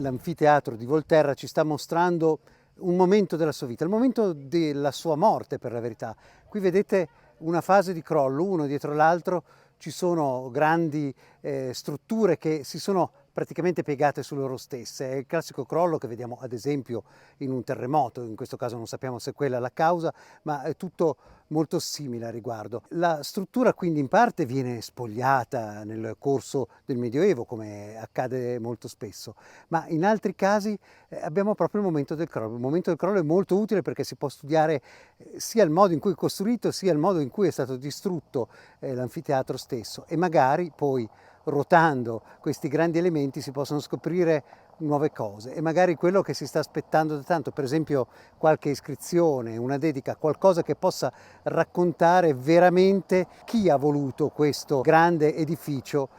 L'anfiteatro di Volterra ci sta mostrando un momento della sua vita, il momento della sua morte per la verità. Qui vedete una fase di crollo, uno dietro l'altro, ci sono grandi strutture che si sono praticamente piegate su loro stesse. È il classico crollo che vediamo ad esempio in un terremoto, in questo caso non sappiamo se quella è la causa, ma è tutto molto simile a riguardo. La struttura quindi in parte viene spogliata nel corso del Medioevo, come accade molto spesso, ma in altri casi abbiamo proprio il momento del crollo. Il momento del crollo è molto utile perché si può studiare sia il modo in cui è costruito, sia il modo in cui è stato distrutto l'anfiteatro stesso, e magari poi ruotando questi grandi elementi si possono scoprire nuove cose, e magari quello che si sta aspettando da tanto, per esempio qualche iscrizione, una dedica, qualcosa che possa raccontare veramente chi ha voluto questo grande edificio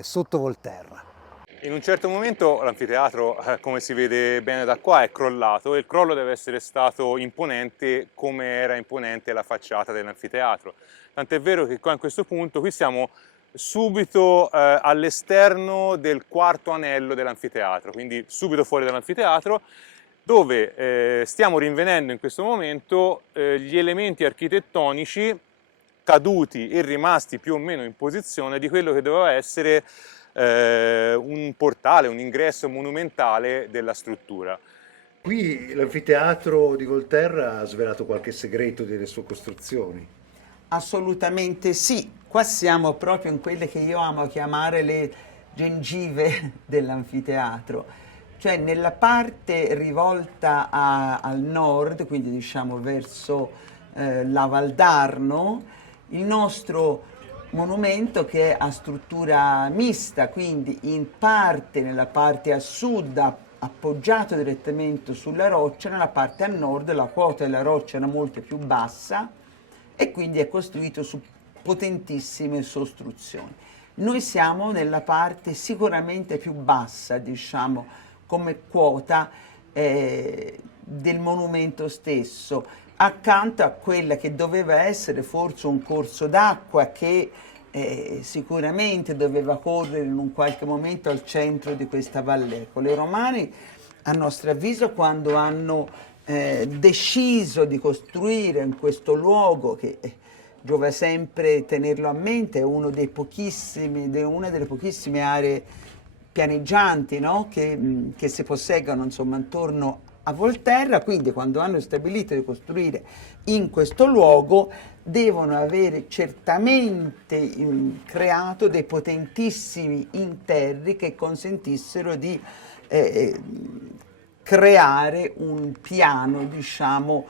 sotto Volterra. In un certo momento l'anfiteatro, come si vede bene da qua, è crollato, e il crollo deve essere stato imponente come era imponente la facciata dell'anfiteatro. Tant'è vero che qua in questo punto, qui siamo subito all'esterno del quarto anello dell'anfiteatro, quindi subito fuori dall'anfiteatro, dove stiamo rinvenendo in questo momento gli elementi architettonici caduti e rimasti più o meno in posizione di quello che doveva essere un portale, un ingresso monumentale della struttura. Qui l'anfiteatro di Volterra ha svelato qualche segreto delle sue costruzioni. Assolutamente sì, qua siamo proprio in quelle che io amo chiamare le gengive dell'anfiteatro, cioè nella parte rivolta al nord, quindi diciamo verso la Valdarno, il nostro monumento che è a struttura mista, quindi in parte nella parte a sud appoggiato direttamente sulla roccia, nella parte a nord la quota della roccia era molto più bassa e quindi è costruito su potentissime sostruzioni. Noi siamo nella parte sicuramente più bassa, diciamo, come quota del monumento stesso, accanto a quella che doveva essere forse un corso d'acqua che sicuramente doveva correre in un qualche momento al centro di questa vallecola. I romani, a nostro avviso, quando hanno deciso di costruire in questo luogo, che giova sempre tenerlo a mente, è una delle pochissime aree pianeggianti, no? che si posseggono insomma intorno a Volterra, quindi quando hanno stabilito di costruire in questo luogo devono avere certamente creato dei potentissimi interri che consentissero di creare un piano, diciamo,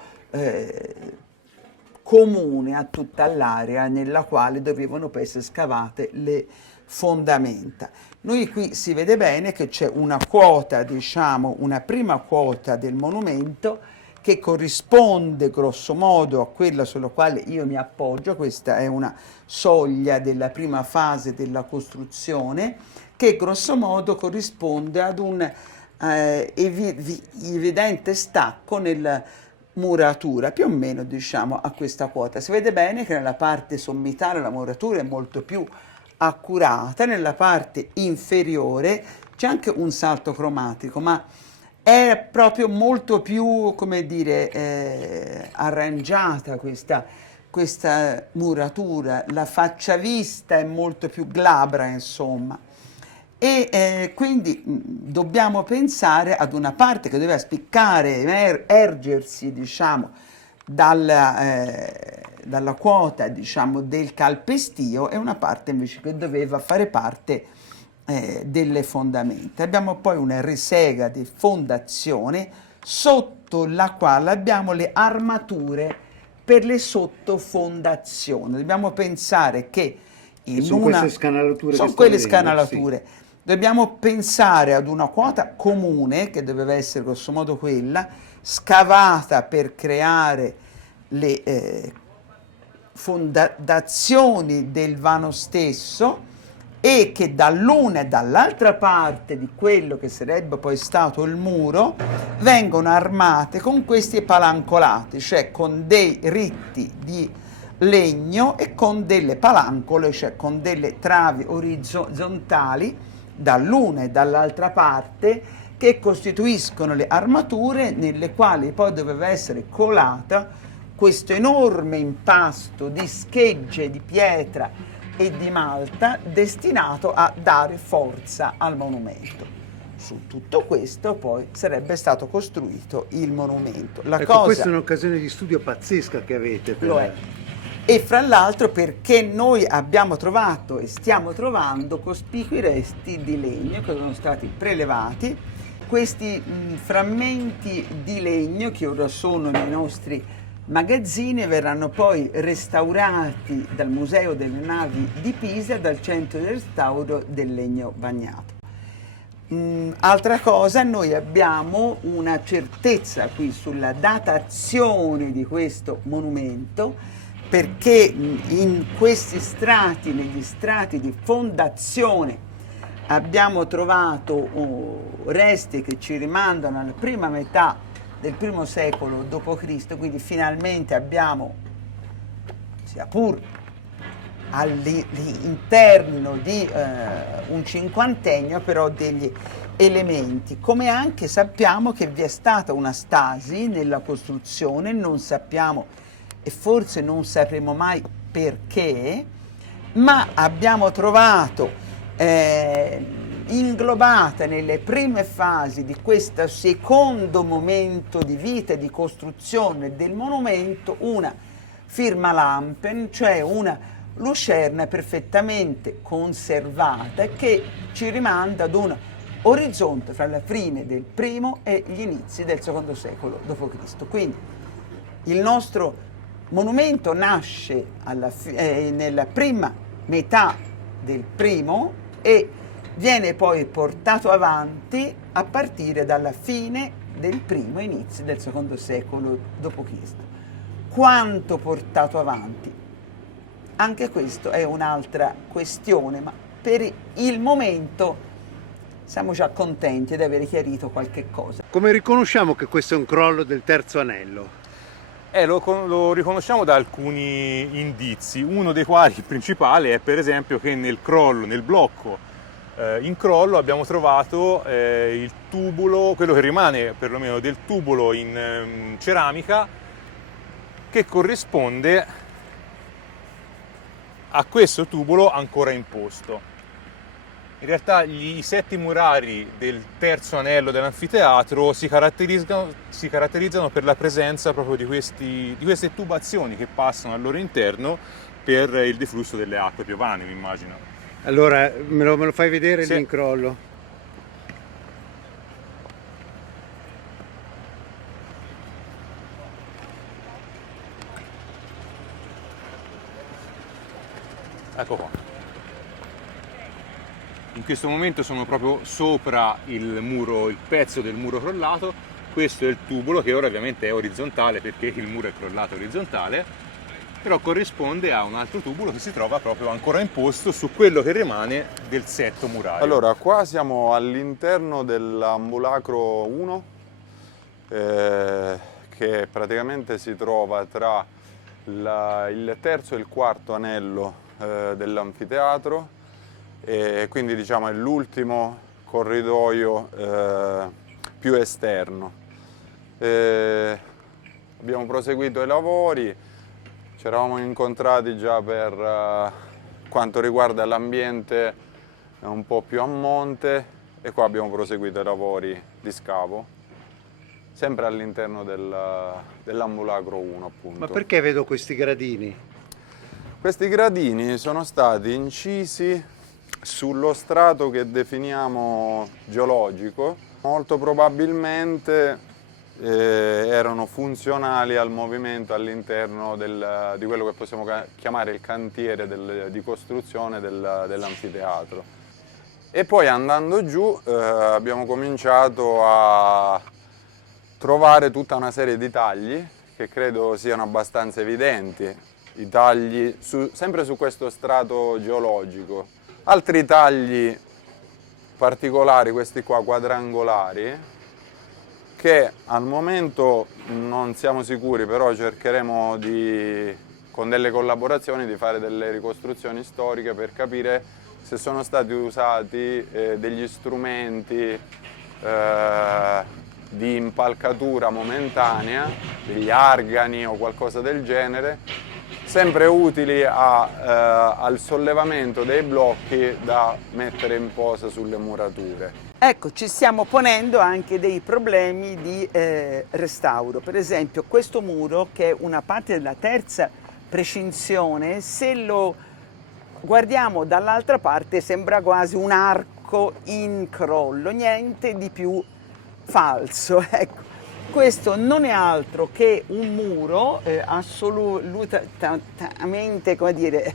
comune a tutta l'area nella quale dovevano poi essere scavate le fondamenta. Noi qui si vede bene che c'è una quota, diciamo, una prima quota del monumento che corrisponde grosso modo a quella sulla quale io mi appoggio. Questa è una soglia della prima fase della costruzione che grosso modo corrisponde ad un evidente stacco nella muratura, più o meno diciamo a questa quota. Si vede bene che nella parte sommitale la muratura è molto più accurata, nella parte inferiore c'è anche un salto cromatico, ma è proprio molto più, come dire, arrangiata questa muratura, la faccia vista è molto più glabra, insomma. E quindi dobbiamo pensare ad una parte che doveva spiccare, ergersi, diciamo, dalla quota, diciamo, del calpestio, e una parte invece che doveva fare parte delle fondamenta. Abbiamo poi una risega di fondazione sotto la quale abbiamo le armature per le sottofondazioni. Dobbiamo pensare che queste scanalature. Sono quelle scanalature. Sì. Dobbiamo pensare ad una quota comune, che doveva essere grosso modo quella, scavata per creare le fondazioni del vano stesso, e che dall'una e dall'altra parte di quello che sarebbe poi stato il muro vengono armate con questi palancolati, cioè con dei ritti di legno e con delle palancole, cioè con delle travi orizzontali dall'una e dall'altra parte, che costituiscono le armature nelle quali poi doveva essere colata questo enorme impasto di schegge di pietra e di malta destinato a dare forza al monumento. Su tutto questo poi sarebbe stato costruito il monumento. Ecco, questa è un'occasione di studio pazzesca che avete. Lo è. E fra l'altro perché noi abbiamo trovato e stiamo trovando cospicui resti di legno che sono stati prelevati. Questi frammenti di legno che ora sono nei nostri magazzini verranno poi restaurati dal Museo delle Navi di Pisa, dal Centro di Restauro del Legno Bagnato. Altra cosa, noi abbiamo una certezza qui sulla datazione di questo monumento, perché in questi strati, negli strati di fondazione, abbiamo trovato resti che ci rimandano alla prima metà del I secolo d.C., quindi finalmente abbiamo, sia pur all'interno di un cinquantennio, però degli elementi, come anche sappiamo che vi è stata una stasi nella costruzione, non sappiamo e forse non sapremo mai perché, ma abbiamo trovato inglobata nelle prime fasi di questo secondo momento di vita e di costruzione del monumento una firma lampen, cioè una lucerna perfettamente conservata che ci rimanda ad un orizzonte fra la fine del I e gli inizi del II secolo d.C. Quindi il nostro monumento nasce nella prima metà del I e viene poi portato avanti a partire dalla fine del I e inizi del II secolo d.C. Quanto portato avanti? Anche questo è un'altra questione, ma per il momento siamo già contenti di aver chiarito qualche cosa. Come riconosciamo che questo è un crollo del terzo anello? Lo riconosciamo da alcuni indizi, uno dei quali, il principale, è per esempio che nel crollo, nel blocco in crollo abbiamo trovato il tubulo, quello che rimane perlomeno del tubulo in ceramica, che corrisponde a questo tubulo ancora imposto. In realtà i 7 murari del terzo anello dell'anfiteatro si caratterizzano per la presenza proprio di queste tubazioni che passano al loro interno per il deflusso delle acque piovane, mi immagino. Allora, me lo fai vedere Sì. l'incrollo? Ecco qua. In questo momento sono proprio sopra il muro, il pezzo del muro crollato. Questo è il tubulo, che ora ovviamente è orizzontale perché il muro è crollato orizzontale, però corrisponde a un altro tubulo che si trova proprio ancora imposto su quello che rimane del setto murario. Allora, qua siamo all'interno dell'ambulacro 1, che praticamente si trova tra il terzo e il quarto anello dell'anfiteatro, e quindi diciamo è l'ultimo corridoio più esterno. Abbiamo proseguito i lavori, ci eravamo incontrati già per quanto riguarda l'ambiente un po' più a monte, e qua abbiamo proseguito i lavori di scavo, sempre all'interno dell'ambulacro 1, appunto. Ma perché vedo questi gradini? Questi gradini sono stati incisi sullo strato che definiamo geologico. Molto probabilmente erano funzionali al movimento all'interno di quello che possiamo chiamare il cantiere di costruzione dell'anfiteatro. E poi andando giù abbiamo cominciato a trovare tutta una serie di tagli che credo siano abbastanza evidenti, i tagli sempre su questo strato geologico. Altri tagli particolari, questi qua quadrangolari, che al momento non siamo sicuri, però cercheremo con delle collaborazioni di fare delle ricostruzioni storiche per capire se sono stati usati degli strumenti di impalcatura momentanea, degli argani o qualcosa del genere, sempre utili al sollevamento dei blocchi da mettere in posa sulle murature. Ecco, ci stiamo ponendo anche dei problemi di restauro. Per esempio, questo muro, che è una parte della terza precisione, se lo guardiamo dall'altra parte sembra quasi un arco in crollo, niente di più falso. Ecco, questo non è altro che un muro assolutamente, come dire,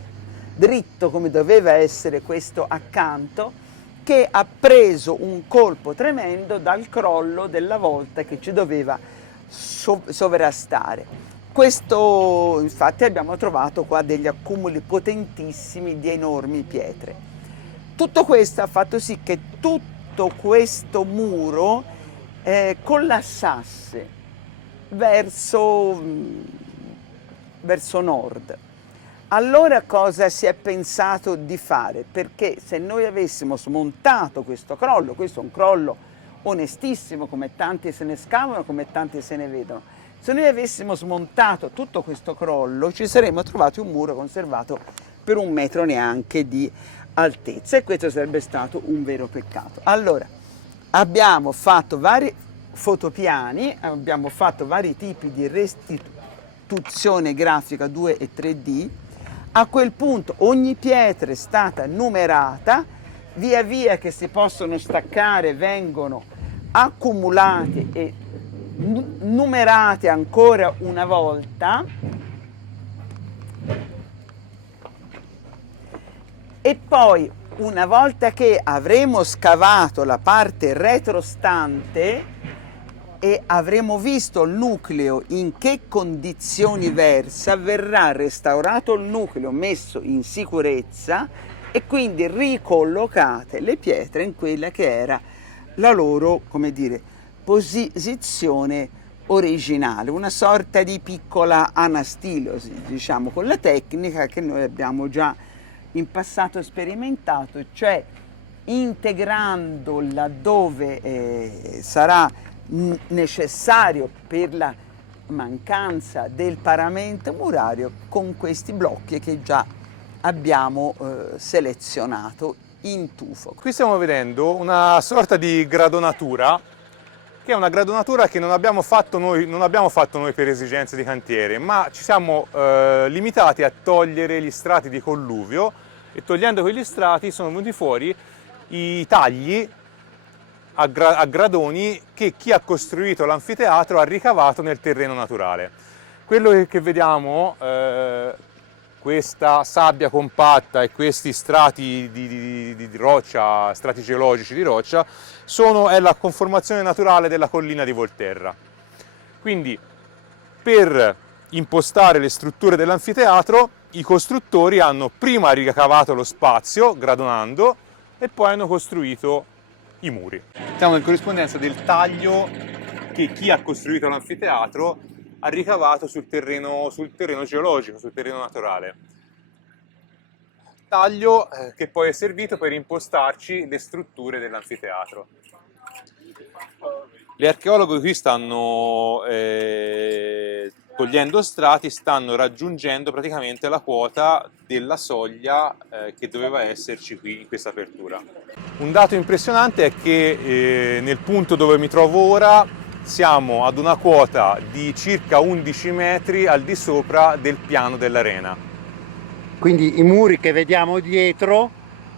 dritto come doveva essere questo accanto, che ha preso un colpo tremendo dal crollo della volta che ci doveva sovrastare. Questo, infatti, abbiamo trovato qua degli accumuli potentissimi di enormi pietre. Tutto questo ha fatto sì che tutto questo muro collassasse verso nord. Allora cosa si è pensato di fare? Perché se noi avessimo smontato questo crollo, questo è un crollo onestissimo, come tanti se ne scavano, come tanti se ne vedono, se noi avessimo smontato tutto questo crollo ci saremmo trovati un muro conservato per 1 metro neanche di altezza, e questo sarebbe stato un vero peccato. Allora, abbiamo fatto vari fotopiani, abbiamo fatto vari tipi di restituzione grafica 2 e 3D. A quel punto ogni pietra è stata numerata, via via che si possono staccare vengono accumulate e numerate ancora una volta, e poi una volta che avremo scavato la parte retrostante e avremo visto il nucleo in che condizioni versa, verrà restaurato il nucleo, messo in sicurezza e quindi ricollocate le pietre in quella che era la loro, come dire, posizione originale, una sorta di piccola anastilosi, diciamo, con la tecnica che noi abbiamo già in passato sperimentato, cioè integrando laddove sarà necessario per la mancanza del paramento murario con questi blocchi che già abbiamo selezionato in tufo. Qui stiamo vedendo una sorta di gradonatura, che è una gradonatura che non abbiamo fatto noi per esigenze di cantiere, ma ci siamo limitati a togliere gli strati di colluvio, e togliendo quegli strati sono venuti fuori i tagli a gradoni che chi ha costruito l'anfiteatro ha ricavato nel terreno naturale. Quello che vediamo, questa sabbia compatta e questi strati di roccia, strati geologici di roccia, è la conformazione naturale della collina di Volterra. Quindi, per impostare le strutture dell'anfiteatro, i costruttori hanno prima ricavato lo spazio, gradonando, e poi hanno costruito i muri. Siamo in corrispondenza del taglio che chi ha costruito l'anfiteatro ha ricavato sul terreno geologico, sul terreno naturale. Taglio che poi è servito per impostarci le strutture dell'anfiteatro. Gli archeologhi qui stanno togliendo strati, stanno raggiungendo praticamente la quota della soglia che doveva esserci qui in questa apertura. Un dato impressionante è che nel punto dove mi trovo ora siamo ad una quota di circa 11 metri al di sopra del piano dell'arena. Quindi i muri che vediamo dietro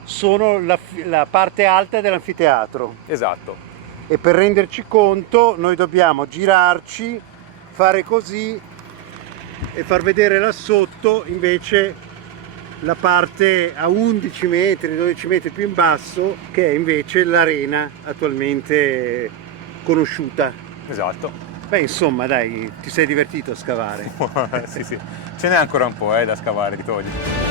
sono la parte alta dell'anfiteatro. Esatto. E per renderci conto noi dobbiamo girarci, fare così e far vedere là sotto invece la parte a 11 metri, 12 metri più in basso, che è invece l'arena attualmente conosciuta. Esatto. Beh, insomma, dai, ti sei divertito a scavare? Sì, sì. Ce n'è ancora un po' da scavare, di togliere.